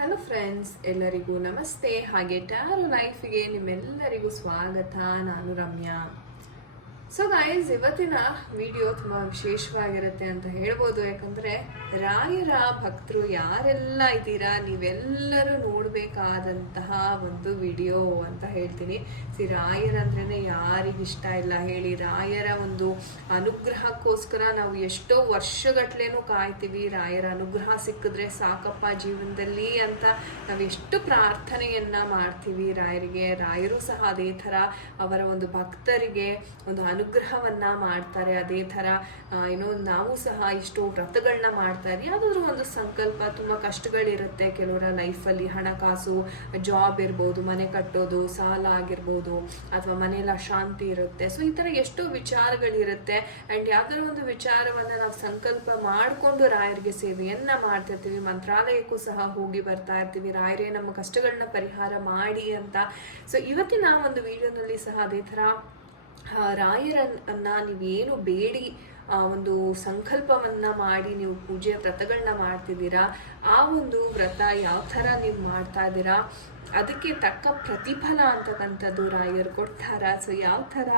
Hello friends ಎಲ್ಲರಿಗೂ ನಮಸ್ತೆ. ಹಾಗೆ ಟ್ಯಾರೋ ಲೈಫಿಗೆ ನಿಮ್ಮೆಲ್ಲರಿಗೂ ಸ್ವಾಗತ. ನಾನು ರಮ್ಯಾ. ಸೊ ಗಾಯ್ಸ್ ಇವತ್ತಿನ ವಿಡಿಯೋ ತುಂಬ ವಿಶೇಷವಾಗಿರುತ್ತೆ ಅಂತ ಹೇಳ್ಬೋದು. ಯಾಕಂದ್ರೆ ರಾಯರ ಭಕ್ತರು ಯಾರೆಲ್ಲ ಇದ್ದೀರಾ, ನೀವೆಲ್ಲರೂ ನೋಡಬೇಕಾದಂತಹ ಒಂದು ವಿಡಿಯೋ ಅಂತ ಹೇಳ್ತೀನಿ. ಸಿ ಯಾರಿಗೆ ಇಷ್ಟ ಇಲ್ಲ ಹೇಳಿ. ರಾಯರ ಒಂದು ಅನುಗ್ರಹಕ್ಕೋಸ್ಕರ ನಾವು ಎಷ್ಟೋ ವರ್ಷಗಟ್ಲೆನೂ ಕಾಯ್ತೀವಿ. ರಾಯರ ಅನುಗ್ರಹ ಸಿಕ್ಕಿದ್ರೆ ಸಾಕಪ್ಪ ಜೀವನದಲ್ಲಿ ಅಂತ ನಾವು ಎಷ್ಟು ಪ್ರಾರ್ಥನೆಯನ್ನ ಮಾಡ್ತೀವಿ ರಾಯರಿಗೆ. ರಾಯರು ಸಹ ಅದೇ ಥರ ಅವರ ಒಂದು ಭಕ್ತರಿಗೆ ಒಂದು ಅನುಗ್ರಹವನ್ನ ಮಾಡ್ತಾರೆ, ಅದೇ ಥರ ಏನೋ ನಾವು ಸಹ ಇಷ್ಟು ವ್ರತಗಳನ್ನ ಮಾಡ್ತಾ ಇದ್ದೀವಿ ಯಾವುದಾದ್ರೂ ಒಂದು ಸಂಕಲ್ಪ, ತುಂಬ ಕಷ್ಟಗಳಿರುತ್ತೆ ಕೆಲವರ ಲೈಫಲ್ಲಿ. ಹಣಕಾಸು ಜಾಬ್ ಇರ್ಬೋದು, ಮನೆ ಕಟ್ಟೋದು, ಸಾಲ ಆಗಿರ್ಬೋದು, ಅಥವಾ ಮನೆಯಲ್ಲಿ ಅಶಾಂತಿ ಇರುತ್ತೆ. ಸೊ ಈ ಥರ ಎಷ್ಟೋ ವಿಚಾರಗಳಿರುತ್ತೆ. ಆ್ಯಂಡ್ ಯಾವ್ದಾದ್ರು ಒಂದು ವಿಚಾರವನ್ನ ನಾವು ಸಂಕಲ್ಪ ಮಾಡಿಕೊಂಡು ರಾಯರಿಗೆ ಸೇವೆಯನ್ನ ಮಾಡ್ತಿರ್ತೀವಿ ಮಂತ್ರಾಲಯಕ್ಕೂ ಸಹ ಹೋಗಿ ಬರ್ತಾ ಇರ್ತೀವಿ. ರಾಯರೇ, ನಮ್ಮ ಕಷ್ಟಗಳನ್ನ ಪರಿಹಾರ ಮಾಡಿ ಅಂತ. ಸೊ ಇವತ್ತಿನ ಒಂದು ವಿಡಿಯೋನಲ್ಲಿ ಸಹ ಅದೇ ಥರ ರಾಯರನ್ನ ನೀವೇನು ಬೇಡಿ ಆ, ಒಂದು ಸಂಕಲ್ಪವನ್ನ ಮಾಡಿ ನೀವು ಪೂಜೆ ವ್ರತಗಳನ್ನ ಮಾಡ್ತಿದ್ದೀರಾ ಆ ಒಂದು ವ್ರತ ಯಾವ ಥರ ನೀವು ಮಾಡ್ತಾ ಇದ್ದೀರಾ ಅದಕ್ಕೆ ತಕ್ಕ ಪ್ರತಿಫಲ ಅಂತಕ್ಕಂಥದ್ದು ರಾಯರು ಕೊಡ್ತಾರ. ಸೊ ಯಾವ ಥರ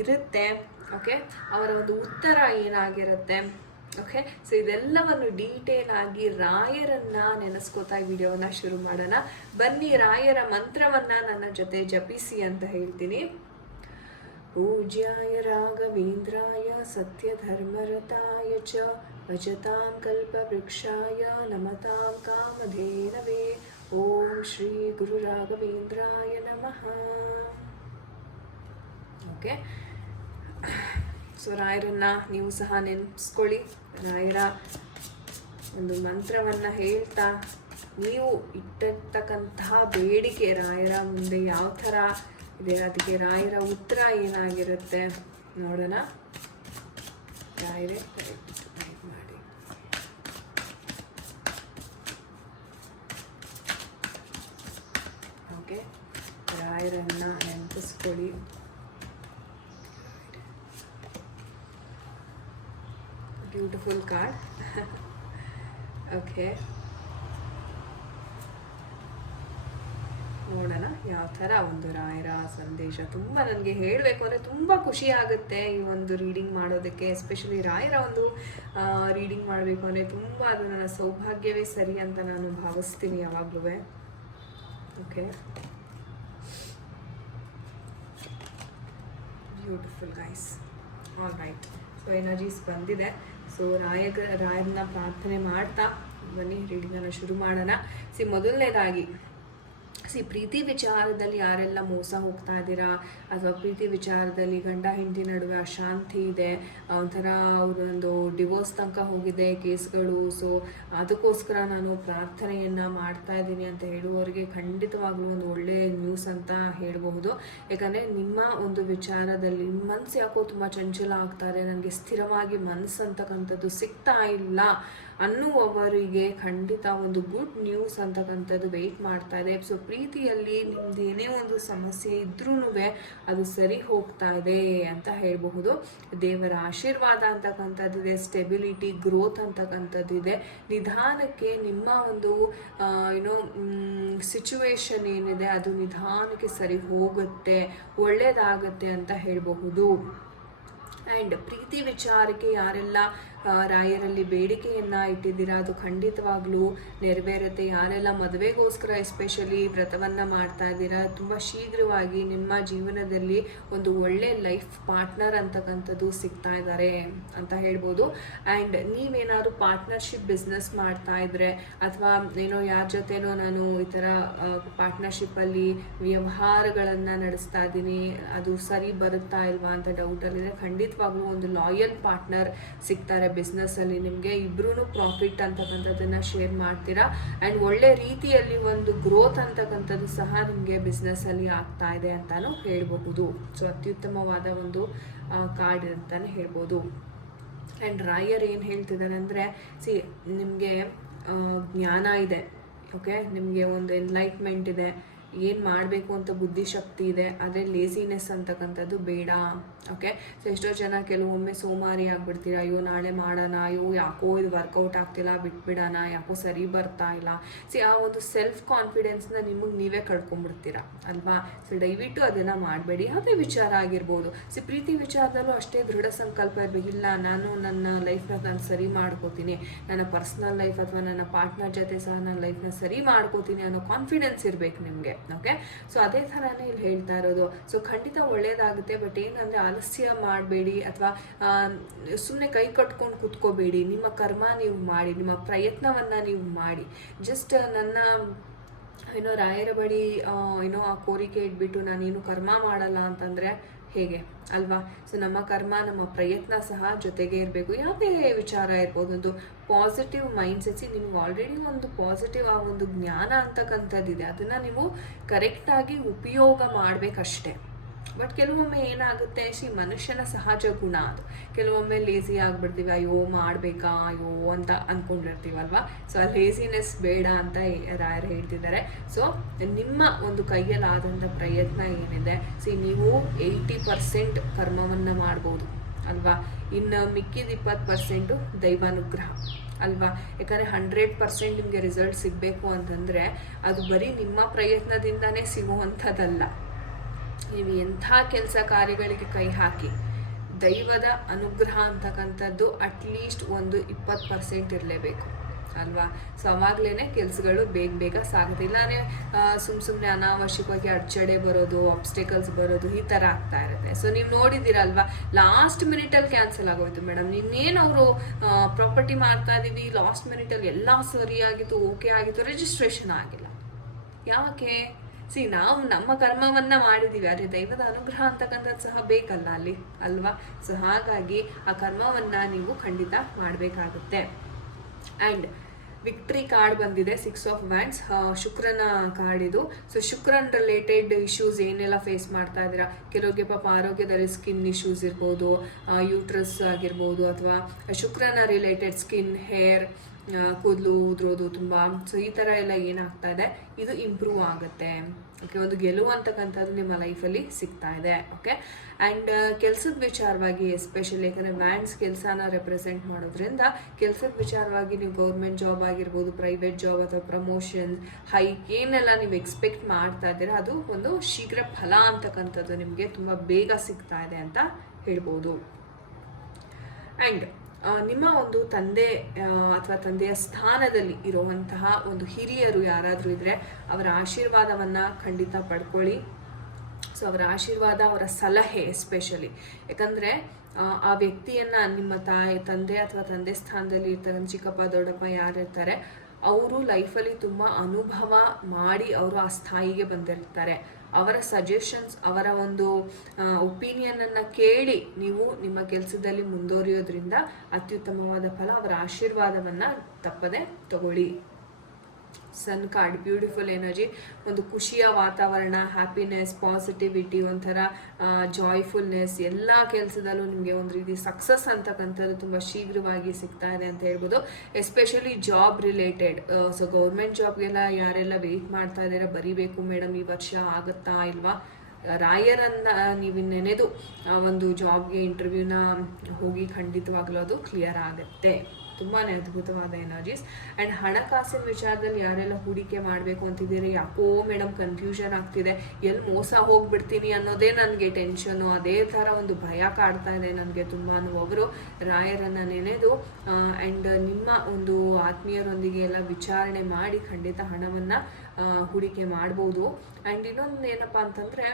ಇರುತ್ತೆ ಓಕೆ ಅವರ ಒಂದು ಉತ್ತರ ಏನಾಗಿರುತ್ತೆ ಓಕೆ ಸೊ ಇದೆಲ್ಲವನ್ನು ಡೀಟೇಲ್ ಆಗಿ ರಾಯರನ್ನ ನೆನೆಸ್ಕೋತಾ ವಿಡಿಯೋನ ಶುರು ಮಾಡೋಣ. ಬನ್ನಿ ರಾಯರ ಮಂತ್ರವನ್ನ ನನ್ನ ಜೊತೆ ಜಪಿಸಿ ಅಂತ ಹೇಳ್ತೀನಿ. पूज्याय राघवेन्द्राय सत्यधर्मरताय च भजतां कल्पवृक्षाय नमतां कामधेनवे ॐ श्रीगुरुराघवेन्द्राय नमः ಓಕೆ ಸೊ ರಾಯರನ್ನ ನೀವು ಸಹ ನೆನೆಸ್ಕೊಳ್ಳಿ ರಾಯರ ಒಂದು ಮಂತ್ರವನ್ನ ಹೇಳ್ತಾ ನೀವು ಇಟ್ಟಿರ್ತಕ್ಕಂತಹ ಬೇಡಿಕೆ ರಾಯರ ಮುಂದೆ ಯಾವ ಥರ ಇದೆ. ಅದಕ್ಕೆ ರಾಯರ ಉತ್ತರ ಏನಾಗಿರುತ್ತೆ ನೋಡೋಣ. ರಾಯರೇ ಮಾಡಿ. ಓಕೆ ರಾಯರನ್ನ ನೆನಪಿಸ್ಕೊಳ್ಳಿ. ಬ್ಯೂಟಿಫುಲ್ ಕಾರ್ಡ್ ಓಕೆ ನೋಡೋಣ. ಯಾವ ಥರ ಒಂದು ರಾಯರ ಸಂದೇಶ ತುಂಬ ನನಗೆ ಹೇಳಬೇಕು ಅಂದರೆ ತುಂಬ ಖುಷಿ ಆಗುತ್ತೆ ಈ ಒಂದು ರೀಡಿಂಗ್ ಮಾಡೋದಕ್ಕೆ ಎಸ್ಪೆಷಲಿ ರಾಯರ ಒಂದು ರೀಡಿಂಗ್ ಮಾಡಬೇಕು ಅಂದರೆ ತುಂಬ ಅದು ನನ್ನ ಸೌಭಾಗ್ಯವೇ ಸರಿ ಅಂತ ನಾನು ಭಾವಿಸ್ತೀನಿ ಯಾವಾಗಲೂ. Okay beautiful guys all right so energies ಬಂದಿದೆ. ಸೊ ರಾಯ ರಾಯರನ್ನ ಪ್ರಾರ್ಥನೆ ಮಾಡ್ತಾ ಬನ್ನಿ ರೀಡಿಂಗನ್ನು ಶುರು ಮಾಡೋಣ. ಸಿ ಮೊದಲನೇದಾಗಿ ಸಿ, ಪ್ರೀತಿ ವಿಚಾರದಲ್ಲಿ ಯಾರೆಲ್ಲ ಮೋಸ ಹೋಗ್ತಾ ಇದ್ದೀರಾ? ಅಥವಾ ಪ್ರೀತಿ ವಿಚಾರದಲ್ಲಿ ಗಂಡ, ಹೆಂಡತಿ ನಡುವೆ ಅಶಾಂತಿ ಇದೆ, ಒಂಥರ ಅವರೊಂದು ಡಿವೋರ್ಸ್ ತನಕ ಹೋಗಿದೆ ಕೇಸ್ಗಳು. ಸೊ, ಅದಕ್ಕೋಸ್ಕರ ನಾನು ಪ್ರಾರ್ಥನೆಯನ್ನ ಮಾಡ್ತಾ ಇದ್ದೀನಿ ಅಂತ ಹೇಳುವವರಿಗೆ ಖಂಡಿತವಾಗ್ಲೂ ಒಂದು ಒಳ್ಳೆಯ ನ್ಯೂಸ್ ಅಂತ ಹೇಳಬಹುದು. ಯಾಕಂದರೆ ನಿಮ್ಮ ಒಂದು ವಿಚಾರದಲ್ಲಿ ಮನಸ್ಸು ಯಾಕೋ ತುಂಬ ಚಂಚಲ ಆಗ್ತಾರೆ ನನಗೆ ಸ್ಥಿರವಾಗಿ ಮನಸ್ಸು ಅಂತಕ್ಕಂಥದ್ದು ಸಿಗ್ತಾ ಇಲ್ಲ. ಅನ್ನುವವರಿಗೆ ಖಂಡಿತ ಒಂದು ಗುಡ್ ನ್ಯೂಸ್ ಅಂತಕ್ಕಂಥದ್ದು ವೆಯ್ಟ್ ಮಾಡ್ತಾ ಇದೆ. ಸೊ ಪ್ರೀತಿಯಲ್ಲಿ ನಿಮ್ದು ಏನೇ ಒಂದು ಸಮಸ್ಯೆ ಇದ್ರೂ ಅದು ಸರಿ ಹೋಗ್ತಾ ಇದೆ ಅಂತ ಹೇಳಬಹುದು. ದೇವರ ಆಶೀರ್ವಾದ ಅಂತಕ್ಕಂಥದ್ದಿದೆ ಸ್ಟೆಬಿಲಿಟಿ ಗ್ರೋತ್ ಅಂತಕ್ಕಂಥದ್ದಿದೆ ನಿಧಾನಕ್ಕೆ ನಿಮ್ಮ ಒಂದು ಏನೋ ಸಿಚುವೇಶನ್ ಏನಿದೆ ಅದು ನಿಧಾನಕ್ಕೆ ಸರಿ ಹೋಗುತ್ತೆ, ಒಳ್ಳೇದಾಗತ್ತೆ ಅಂತ ಹೇಳಬಹುದು. ಆ್ಯಂಡ್ ಪ್ರೀತಿ ವಿಚಾರಕ್ಕೆ ಯಾರೆಲ್ಲ ರಾಯರಲ್ಲಿ ಬೇಡಿಕೆಯನ್ನ ಇಟ್ಟಿದ್ದೀರಾ? ಅದು ಖಂಡಿತವಾಗ್ಲೂ ನೆರವೇರುತ್ತೆ. ಯಾರೆಲ್ಲ ಮದುವೆಗೋಸ್ಕರ ಎಸ್ಪೆಷಲಿ ವ್ರತವನ್ನ ಮಾಡ್ತಾ ಇದ್ದೀರಾ? ತುಂಬ ಶೀಘ್ರವಾಗಿ ನಿಮ್ಮ ಜೀವನದಲ್ಲಿ ಒಂದು ಒಳ್ಳೆ ಲೈಫ್ ಪಾರ್ಟ್ನರ್ ಅಂತಕ್ಕಂಥದ್ದು ಸಿಗ್ತಾ ಇದ್ದಾರೆ ಅಂತ ಹೇಳ್ಬೋದು. ಆ್ಯಂಡ್ ನೀವೇನಾದ್ರು ಪಾರ್ಟ್ನರ್ಶಿಪ್ ಬಿಸ್ನೆಸ್ ಮಾಡ್ತಾ ಇದ್ರೆ ಅಥವಾ ಏನೋ ಯಾರ ಜೊತೆನೋ ನಾನು ಈ ಥರ ಪಾರ್ಟ್ನರ್ಶಿಪ್ಪಲ್ಲಿ ವ್ಯವಹಾರಗಳನ್ನು ನಡೆಸ್ತಾ ಇದ್ದೀನಿ, ಅದು ಸರಿ ಬರುತ್ತಾ ಇಲ್ವಾ ಅಂತ ಡೌಟಲ್ಲಿದೆ ಖಂಡಿತವಾಗ್ಲೂ ಒಂದು ಲಾಯಲ್ ಪಾರ್ಟ್ನರ್ ಸಿಗ್ತಾರೆ. ಬಿಸ್ನೆಸ್ಸಲ್ಲಿ ನಿಮಗೆ ಇಬ್ರು ಪ್ರಾಫಿಟ್ ಅಂತಕ್ಕಂಥದ್ದನ್ನು ಶೇರ್ ಮಾಡ್ತೀರಾ? ಆ್ಯಂಡ್ ಒಳ್ಳೆ ರೀತಿಯಲ್ಲಿ ಒಂದು ಗ್ರೋತ್ ಅಂತಕ್ಕಂಥದ್ದು ಸಹ ನಿಮಗೆ ಬಿಸ್ನೆಸ್ಸಲ್ಲಿ ಆಗ್ತಾ ಇದೆ ಅಂತಲೂ ಹೇಳಬಹುದು. ಸೊ ಅತ್ಯುತ್ತಮವಾದ ಒಂದು ಕಾರ್ಡ್ ಅಂತಲೇ ಹೇಳ್ಬೋದು. ಆ್ಯಂಡ್ ರಾಯರ್ ಏನು ಹೇಳ್ತಿದ್ದಾರೆ ಅಂದರೆ ಸಿ ನಿಮಗೆ ಜ್ಞಾನ ಇದೆ ಓಕೆ ನಿಮಗೆ ಒಂದು ಎನ್ಲೈಟ್ಮೆಂಟ್ ಇದೆ. ಏನು ಮಾಡಬೇಕು ಅಂತ ಬುದ್ಧಿಶಕ್ತಿ ಇದೆ, ಆದರೆ ಲೇಸಿನೆಸ್ ಅಂತಕ್ಕಂಥದ್ದು ಬೇಡ ಓಕೆ ಸೊ ಎಷ್ಟೋ ಜನ ಕೆಲವೊಮ್ಮೆ ಸೋಮಾರಿ ಆಗ್ಬಿಡ್ತೀರಾ, ಅಯ್ಯೋ, ನಾಳೆ ಮಾಡೋಣ, ಅಯ್ಯೋ, ಯಾಕೋ ಇದು ವರ್ಕೌಟ್ ಆಗ್ತಿಲ್ಲ, ಬಿಟ್ಬಿಡೋಣ, ಯಾಕೋ ಸರಿ ಬರ್ತಾ ಇಲ್ಲ. ಸಿ ಆ ಒಂದು ಸೆಲ್ಫ್ ಕಾನ್ಫಿಡೆನ್ಸ್ನ ನಿಮಗೆ ನೀವೇ ಕಳ್ಕೊಂಡ್ಬಿಡ್ತೀರ, ಅಲ್ವಾ? ಸೊ ದಯವಿಟ್ಟು ಅದನ್ನು ಮಾಡಬೇಡಿ. ಯಾವುದೇ ವಿಚಾರ ಆಗಿರ್ಬೋದು. ಸಿ ಪ್ರೀತಿ ವಿಚಾರದಲ್ಲೂ ಅಷ್ಟೇ ದೃಢ ಸಂಕಲ್ಪ ಇರಬೇಕು. ಇಲ್ಲ, ನಾನು ನನ್ನ ಲೈಫ್ನ ನಾನು ಸರಿ ಮಾಡ್ಕೋತೀನಿ, ನನ್ನ ಪರ್ಸ್ನಲ್ ಲೈಫ್ ಅಥವಾ ನನ್ನ ಪಾರ್ಟ್ನರ್ ಜೊತೆ ಸಹ ನನ್ನ ಲೈಫ್ನ ಸರಿ ಮಾಡ್ಕೋತೀನಿ ಅನ್ನೋ ಕಾನ್ಫಿಡೆನ್ಸ್ ಇರಬೇಕು ನಿಮಗೆ. ಓಕೆ? ಸೊ ಅದೇ ಥರನೇ ಇಲ್ಲಿ ಹೇಳ್ತಾ ಇರೋದು. ಸೊ ಖಂಡಿತ ಒಳ್ಳೇದಾಗುತ್ತೆ ಬಟ್ ಏನಂದ್ರೆ ಆಲಸ್ಯ ಮಾಡಬೇಡಿ ಅಥವಾ ಸುಮ್ಮನೆ ಕೈ ಕಟ್ಕೊಂಡು ಕುತ್ಕೋಬೇಡಿ. ನಿಮ್ಮ ಕರ್ಮ ನೀವು ಮಾಡಿ, ನಿಮ್ಮ ಪ್ರಯತ್ನವನ್ನು ನೀವು ಮಾಡಿ. ಜಸ್ಟ್ ನನ್ನ ಏನೋ ರಾಯರ ಬಳಿ ಏನೋ ಆ ಕೋರಿಕೆ ಇಟ್ಬಿಟ್ಟು ನಾನೇನು ಕರ್ಮ ಮಾಡಲ್ಲ ಅಂತಂದರೆ ಹೇಗೆ? ಅಲ್ವಾ? ಸೊ ನಮ್ಮ ಕರ್ಮ, ನಮ್ಮ ಪ್ರಯತ್ನ ಸಹ ಜೊತೆಗೆ ಇರಬೇಕು. ಯಾವುದೇ ವಿಚಾರ ಇರ್ಬೋದು. ಒಂದು ಪಾಸಿಟಿವ್ ಮೈಂಡ್ ಸೆಟ್ಸಿ ನಿಮ್ಗೆ ಆಲ್ರೆಡಿ ಒಂದು ಪಾಸಿಟಿವ್ ಆ ಒಂದು ಜ್ಞಾನ ಅಂತಕ್ಕಂಥದ್ದಿದೆ. ಅದನ್ನು ನೀವು ಕರೆಕ್ಟಾಗಿ ಉಪಯೋಗ ಮಾಡಬೇಕಷ್ಟೇ. ಬಟ್ ಕೆಲವೊಮ್ಮೆ ಏನಾಗುತ್ತೆ, ಶ್ರೀ ಮನುಷ್ಯನ ಸಹಜ ಗುಣ ಅದು. ಕೆಲವೊಮ್ಮೆ ಲೇಸಿ ಆಗ್ಬಿಡ್ತೀವಿ, ಅಯ್ಯೋ, ಮಾಡಬೇಕಾ? ಅಯ್ಯೋ, ಅಂತ ಅಂದ್ಕೊಂಡಿರ್ತೀವಲ್ವಾ ಸೊ ಆ ಲೇಸಿನೆಸ್ ಬೇಡ ಅಂತ ರಾಯರ್ ಹೇಳ್ತಿದ್ದಾರೆ. ಸೊ ನಿಮ್ಮ ಒಂದು ಕೈಯಲ್ಲಾದಂಥ ಪ್ರಯತ್ನ ಏನಿದೆ ಸಿ ನೀವು ಏಯ್ಟಿ ಪರ್ಸೆಂಟ್ ಕರ್ಮವನ್ನು ಮಾಡ್ಬೋದು, ಅಲ್ವಾ? ಇನ್ನು ಮಿಕ್ಕಿದ ಇಪ್ಪತ್ತು ಪರ್ಸೆಂಟು ದೈವಾನುಗ್ರಹ, ಅಲ್ವಾ? ಯಾಕಂದರೆ ಹಂಡ್ರೆಡ್ ಪರ್ಸೆಂಟ್ ನಿಮಗೆ ರಿಸಲ್ಟ್ ಸಿಗಬೇಕು ಅಂತಂದರೆ, ಅದು ಬರೀ ನಿಮ್ಮ ಪ್ರಯತ್ನದಿಂದನೇ ಸಿಗುವಂಥದ್ದಲ್ಲ. ನೀವು ಎಂಥ ಕೆಲಸ ಕಾರ್ಯಗಳಿಗೆ ಕೈ ಹಾಕಿ, ದೈವದ ಅನುಗ್ರಹ ಅಂತಕ್ಕಂಥದ್ದು ಅಟ್ಲೀಸ್ಟ್ ಒಂದು ಇಪ್ಪತ್ತು ಪರ್ಸೆಂಟ್ ಇರಲೇಬೇಕು, ಅಲ್ವಾ? ಸೊ ಅವಾಗಲೇ ಕೆಲಸಗಳು ಬೇಗ ಬೇಗ ಸಾಗುತ್ತೆ. ಇಲ್ಲಾಂದರೆ ಸುಮ್ಮ ಸುಮ್ಮನೆ ಅನಾವಶ್ಯಕವಾಗಿ ಅಡ್ಚಡೆ ಬರೋದು ಆಬ್ಸ್ಟೆಕಲ್ಸ್ ಬರೋದು ಈ ಥರ ಆಗ್ತಾ ಇರುತ್ತೆ. ಸೊ ನೀವು ನೋಡಿದ್ದೀರಲ್ವಾ ಲಾಸ್ಟ್ ಮಿನಿಟಲ್ಲಿ ಕ್ಯಾನ್ಸಲ್ ಆಗೋಯ್ತು ಮೇಡಮ್ ಇನ್ನೇನು ಅವರು ಪ್ರಾಪರ್ಟಿ ಮಾಡ್ತಾ ಇದ್ದೀವಿ ಲಾಸ್ಟ್ ಮಿನಿಟಲ್ಲಿ ಎಲ್ಲ ಸರಿಯಾಗಿತ್ತು ಓಕೆ ಆಗಿತ್ತು ರಿಜಿಸ್ಟ್ರೇಷನ್ ಆಗಿಲ್ಲ. ಯಾಕೆ? ಸಿ ನಾವು ನಮ್ಮ ಕರ್ಮವನ್ನ ಮಾಡಿದೀವಿ, ಆದರೆ ದೈವದ ಅನುಗ್ರಹ ಅಂತಕ್ಕಂಥದ್ದು ಸಹ ಬೇಕಲ್ಲ ಅಲ್ಲಿ, ಅಲ್ವಾ? ಸೊ ಹಾಗಾಗಿ ಆ ಕರ್ಮವನ್ನ ನೀವು ಖಂಡಿತ ಮಾಡಬೇಕಾಗುತ್ತೆ. ಆ್ಯಂಡ್ ವಿಕ್ಟ್ರಿ ಕಾರ್ಡ್ ಬಂದಿದೆ ಸಿಕ್ಸ್ ಆಫ್ ವ್ಯಾಂಡ್ಸ್ ಶುಕ್ರನ ಕಾರ್ಡ್ ಇದು. ಸೊ ಶುಕ್ರನ್ ರಿಲೇಟೆಡ್ ಇಶ್ಯೂಸ್ ಏನೆಲ್ಲ ಫೇಸ್ ಮಾಡ್ತಾ ಇದ್ದೀರಾ? ಕೆಲವರಿಗೆ ಪಾಪ ಆರೋಗ್ಯದಲ್ಲಿ ಸ್ಕಿನ್ ಇಶ್ಯೂಸ್ ಇರ್ಬೋದು ಯೂಟ್ರಸ್ ಆಗಿರ್ಬೋದು, ಅಥವಾ ಶುಕ್ರನ ರಿಲೇಟೆಡ್ ಸ್ಕಿನ್ ಹೇರ್ ಕೂದಲು, ಉದ್ರೋದು ತುಂಬ. ಸೊ ಈ ಥರ ಎಲ್ಲ ಏನಾಗ್ತಾ ಇದೆ? ಇದು ಇಂಪ್ರೂವ್ ಆಗುತ್ತೆ. ಓಕೆ ಒಂದು ಗೆಲುವು ಅಂತಕ್ಕಂಥದ್ದು ನಿಮ್ಮ ಲೈಫಲ್ಲಿ ಸಿಗ್ತಾ ಇದೆ. ಓಕೆ ಆ್ಯಂಡ್ ಕೆಲಸದ ವಿಚಾರವಾಗಿ ಎಸ್ಪೆಷಲಿ ಯಾಕಂದರೆ ಮ್ಯಾನ್ಸ್ ಕೆಲಸನ ರೆಪ್ರೆಸೆಂಟ್ ಮಾಡೋದ್ರಿಂದ ಕೆಲಸದ ವಿಚಾರವಾಗಿ ನೀವು ಗೌರ್ಮೆಂಟ್ ಜಾಬ್ ಆಗಿರ್ಬೋದು ಪ್ರೈವೇಟ್ ಜಾಬ್ ಅಥವಾ ಪ್ರಮೋಷನ್ ಹೈಕ್ ಏನೆಲ್ಲ ನೀವು ಎಕ್ಸ್ಪೆಕ್ಟ್ ಮಾಡ್ತಾ ಇದ್ದೀರಾ, ಅದು ಒಂದು ಶೀಘ್ರ ಫಲ ಅಂತಕ್ಕಂಥದ್ದು ನಿಮಗೆ ತುಂಬ ಬೇಗ ಸಿಗ್ತಾ ಇದೆ ಅಂತ ಹೇಳ್ಬೋದು. ಆ್ಯಂಡ್ ನಿಮ್ಮ ಒಂದು ತಂದೆ ಅಥವಾ ತಂದೆಯ ಸ್ಥಾನದಲ್ಲಿ ಇರುವಂತಹ ಒಂದು ಹಿರಿಯರು ಯಾರಾದರೂ ಇದ್ದರೆ ಅವರ ಆಶೀರ್ವಾದವನ್ನು ಖಂಡಿತ ಪಡ್ಕೊಳ್ಳಿ. ಸೊ ಅವರ ಆಶೀರ್ವಾದ, ಅವರ ಸಲಹೆ ಎಸ್ಪೆಷಲಿ ಯಾಕಂದರೆ ಆ ವ್ಯಕ್ತಿಯನ್ನು ನಿಮ್ಮ ತಾಯಿ, ತಂದೆ ಅಥವಾ ತಂದೆ ಸ್ಥಾನದಲ್ಲಿ ಇರ್ತಕ್ಕಂಥ ಚಿಕ್ಕಪ್ಪ, ದೊಡ್ಡಪ್ಪ ಯಾರಿರ್ತಾರೆ ಅವರು ಲೈಫಲ್ಲಿ ತುಂಬ ಅನುಭವ ಮಾಡಿ ಅವರು ಆ ಸ್ಥಾಯಿಗೆ ಬಂದಿರ್ತಾರೆ. ಅವರ ಸಜೆಷನ್ಸ್ ಅವರ ಒಂದು ಒಪಿನಿಯನನ್ನು ಕೇಳಿ ನೀವು ನಿಮ್ಮ ಕೆಲಸದಲ್ಲಿ ಮುಂದುವರಿಯೋದ್ರಿಂದ ಅತ್ಯುತ್ತಮವಾದ ಫಲ, ಅವರ ಆಶೀರ್ವಾದವನ್ನು ತಪ್ಪದೆ ತಗೊಳ್ಳಿ. ಸನ್ ಕಾರ್ಡ್ ಬ್ಯೂಟಿಫುಲ್ ಎನರ್ಜಿ ಒಂದು ಖುಷಿಯ ವಾತಾವರಣ ಹ್ಯಾಪಿನೆಸ್ ಪಾಸಿಟಿವಿಟಿ ಒಂಥರ ಜಾಯ್ಫುಲ್ನೆಸ್ ಎಲ್ಲ ಕೆಲಸದಲ್ಲೂ ನಿಮಗೆ ಒಂದು ರೀತಿ ಸಕ್ಸಸ್ ಅಂತಕ್ಕಂಥದ್ದು ತುಂಬ ಶೀಘ್ರವಾಗಿ ಸಿಗ್ತಾ ಇದೆ ಅಂತ ಹೇಳ್ಬೋದು. Especially job related so government ಜಾಬ್ಗೆಲ್ಲ ಯಾರೆಲ್ಲ ವೆಯ್ಟ್ ಮಾಡ್ತಾ ಇದ್ದಾರೆ ಬರೀಬೇಕು ಮೇಡಮ್ ಈ ವರ್ಷ ಆಗುತ್ತಾ ಇಲ್ವಾ? ರಾಯರನ್ನ ನೀವು ನೆನೆದು ಆ ಒಂದು ಜಾಬ್ಗೆ ಇಂಟರ್ವ್ಯೂನ ಹೋಗಿ ಖಂಡಿತವಾಗ್ಲೂ ಅದು ಕ್ಲಿಯರ್ ಆಗುತ್ತೆ. ತುಂಬಾ ಅದ್ಭುತವಾದ ಎನರ್ಜೀಸ್ ಆ್ಯಂಡ್ ಹಣಕಾಸಿನ ವಿಚಾರದಲ್ಲಿ ಯಾರೆಲ್ಲ ಹೂಡಿಕೆ ಮಾಡಬೇಕು ಅಂತಿದ್ದೀರಿ, ಯಾಕೋ ಮೇಡಮ್ ಕನ್ಫ್ಯೂಷನ್ ಆಗ್ತಿದೆ. ಎಲ್ಲಿ ಮೋಸ ಹೋಗ್ಬಿಡ್ತೀನಿ ಅನ್ನೋದೇ ನನಗೆ ಟೆನ್ಷನು ಅದೇ ಥರ ಒಂದು ಭಯ ಕಾಡ್ತಾ ಇದೆ ನನಗೆ ತುಂಬಾ ಒಬ್ಬರು ರಾಯರನ್ನು ನೆನೆದು ಆ್ಯಂಡ್ ನಿಮ್ಮ ಒಂದು ಆತ್ಮೀಯರೊಂದಿಗೆ ಎಲ್ಲ ವಿಚಾರಣೆ ಮಾಡಿ ಖಂಡಿತ ಹಣವನ್ನು ಹೂಡಿಕೆ ಮಾಡ್ಬೋದು. ಆ್ಯಂಡ್ ಇನ್ನೊಂದು ಏನಪ್ಪ ಅಂತಂದರೆ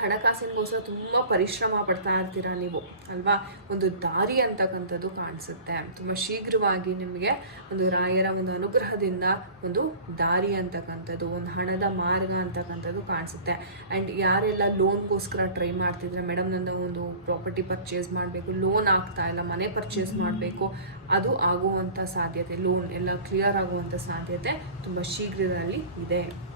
ಹಣಕಾಸಿನಗೋಸ್ಕರ ತುಂಬ ಪರಿಶ್ರಮ ಪಡ್ತಾ ಇರ್ತೀರ ನೀವು? ಅಲ್ವಾ? ಒಂದು ದಾರಿ ಅಂತಕ್ಕಂಥದ್ದು ಕಾಣಿಸುತ್ತೆ. ತುಂಬ ಶೀಘ್ರವಾಗಿ ನಿಮಗೆ ಒಂದು ರಾಯರ ಒಂದು ಅನುಗ್ರಹದಿಂದ ಒಂದು ದಾರಿ ಅಂತಕ್ಕಂಥದ್ದು, ಒಂದು ಹಣದ ಮಾರ್ಗ ಅಂತಕ್ಕಂಥದ್ದು ಕಾಣಿಸುತ್ತೆ. ಆ್ಯಂಡ್ ಯಾರೆಲ್ಲ ಲೋನ್ಗೋಸ್ಕರ ಟ್ರೈ ಮಾಡ್ತಿದ್ರೆ, ಮೇಡಮ್ ನನ್ನ ಒಂದು ಪ್ರಾಪರ್ಟಿ ಪರ್ಚೇಸ್ ಮಾಡಬೇಕು, ಲೋನ್ ಆಗ್ತಾ ಇಲ್ಲ, ಮನೆ ಪರ್ಚೇಸ್ ಮಾಡಬೇಕು, ಅದು ಆಗುವಂಥ ಸಾಧ್ಯತೆ, ಲೋನ್ ಎಲ್ಲ ಕ್ಲಿಯರ್ ಆಗುವಂಥ ಸಾಧ್ಯತೆ ತುಂಬ ಶೀಘ್ರದಲ್ಲಿ ಇದೆ.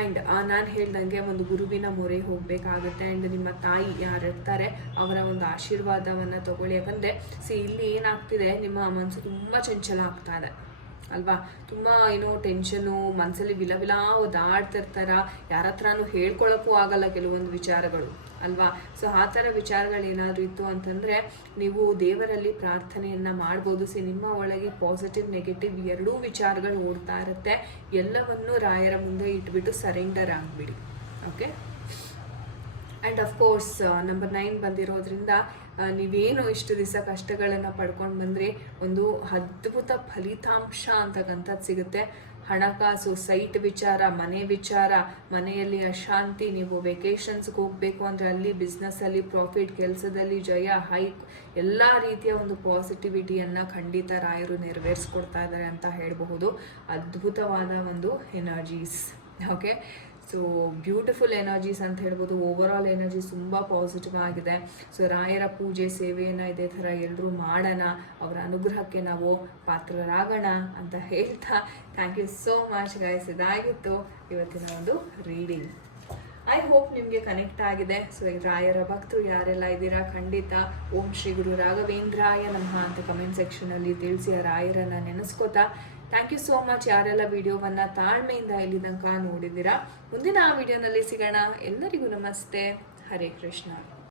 ಆ್ಯಂಡ್ ನಾನು ಹೇಳ್ದಂಗೆ ಒಂದು ಗುರುವಿನ ಮೊರೆ ಹೋಗಬೇಕಾಗುತ್ತೆ. ಆ್ಯಂಡ್ ನಿಮ್ಮ ತಾಯಿ ಯಾರು ಇರ್ತಾರೆ ಅವರ ಒಂದು ಆಶೀರ್ವಾದವನ್ನು ತಗೊಳ್ಳಿ. ಯಾಕಂದರೆ ಸಿ ಇಲ್ಲಿ ಏನಾಗ್ತಿದೆ, ನಿಮ್ಮ ಮನಸ್ಸು ತುಂಬ ಚಂಚಲ ಆಗ್ತಾ ಇದೆ. ಅಲ್ವಾ? ತುಂಬ ಏನೋ ಟೆನ್ಷನು ಮನಸ್ಸಲ್ಲಿ ವಿಲ ವಿಲ ಓದಾಡ್ತಿರ್ತಾರ ಯಾರ ಹತ್ರನೂ ಹೇಳ್ಕೊಳಕ್ಕೂ ಆಗಲ್ಲ ಕೆಲವೊಂದು ವಿಚಾರಗಳು, ಅಲ್ವಾ? ಸೊ ಆ ಥರ ವಿಚಾರಗಳು ಏನಾದರೂ ಇತ್ತು ಅಂತಂದರೆ, ನೀವು ದೇವರಲ್ಲಿ ಪ್ರಾರ್ಥನೆಯನ್ನು ಮಾಡ್ಬೋದು. ಸಿ ನಿಮ್ಮ ಒಳಗೆ ಪಾಸಿಟಿವ್ ನೆಗೆಟಿವ್ ಎರಡೂ ವಿಚಾರಗಳು ಓಡ್ತಾ ಇರುತ್ತೆ. ಎಲ್ಲವನ್ನೂ ರಾಯರ ಮುಂದೆ ಇಟ್ಬಿಟ್ಟು surrender ಆಗಿಬಿಡಿ. Okay and of course number nine ಬಂದಿರೋದ್ರಿಂದ ಆ, ನೀವೇನು ಇಷ್ಟು ದಿವಸ ಕಷ್ಟಗಳನ್ನು ಪಡ್ಕೊಂಡು ಬಂದರೆ ಒಂದು ಅದ್ಭುತ ಫಲಿತಾಂಶ ಅಂತಕ್ಕಂಥದ್ದು ಸಿಗುತ್ತೆ. ಹಣಕಾಸು ಸೈಟ್ ವಿಚಾರ ಮನೆ ವಿಚಾರ ಮನೆಯಲ್ಲಿ ಅಶಾಂತಿ ನೀವು ವೆಕೇಷನ್ಸ್ಗೆ ಹೋಗಬೇಕು ಅಂದರೆ ಅಲ್ಲಿ ಬಿಸ್ನೆಸ್ಸಲ್ಲಿ ಪ್ರಾಫಿಟ್ ಕೆಲಸದಲ್ಲಿ ಜಯ ಹೈಕ್ ಎಲ್ಲ ರೀತಿಯ ಒಂದು ಪಾಸಿಟಿವಿಟಿಯನ್ನು ಖಂಡಿತ ರಾಯರು ನೆರವೇರಿಸ್ಕೊಡ್ತಾ ಇದ್ದಾರೆ ಅಂತ ಹೇಳಬಹುದು. ಅದ್ಭುತವಾದ ಒಂದು energies okay so beautiful energies ಅಂತ ಹೇಳ್ಬೋದು. ಓವರ್ ಆಲ್ ಎನರ್ಜೀಸ್ ತುಂಬ ಪಾಸಿಟಿವ್ ಆಗಿದೆ. ಸೊ ರಾಯರ ಪೂಜೆ ಸೇವೆಯನ್ನು ಇದೇ ಥರ ಎಲ್ಲರೂ ಮಾಡೋಣ. ಅವರ ಅನುಗ್ರಹಕ್ಕೆ ನಾವು ಪಾತ್ರರಾಗೋಣ ಅಂತ ಹೇಳ್ತಾ thank you so much guys ಇದಾಗಿತ್ತು ಇವತ್ತಿನ ಒಂದು ರೀಡಿಂಗ್ ಐ ಹೋಪ್ ನಿಮಗೆ ಕನೆಕ್ಟ್ ಆಗಿದೆ. ಸೊ ರಾಯರ ಭಕ್ತರು ಯಾರೆಲ್ಲ ಇದ್ದೀರಾ? ಖಂಡಿತ ಓಂ ಶ್ರೀ ಗುರು ರಾಘವೇಂದ್ರಾಯ ನಮಃ ಅಂತ ಕಮೆಂಟ್ ಸೆಕ್ಷನಲ್ಲಿ ತಿಳಿಸಿ ಆ ರಾಯರನ್ನ ನೆನೆಸ್ಕೋತಾ ಥ್ಯಾಂಕ್ ಯು ಸೋ ಮಚ್ ಯಾರೆಲ್ಲ ವಿಡಿಯೋವನ್ನ ತಾಳ್ಮೆಯಿಂದ ಇಲ್ಲಿ ತನಕ ನೋಡಿದ್ದೀರಾ? ಮುಂದಿನ ಆ ವಿಡಿಯೋನಲ್ಲಿ ಸಿಗೋಣ. ಎಲ್ಲರಿಗೂ ನಮಸ್ತೆ. ಹರೇ ಕೃಷ್ಣ.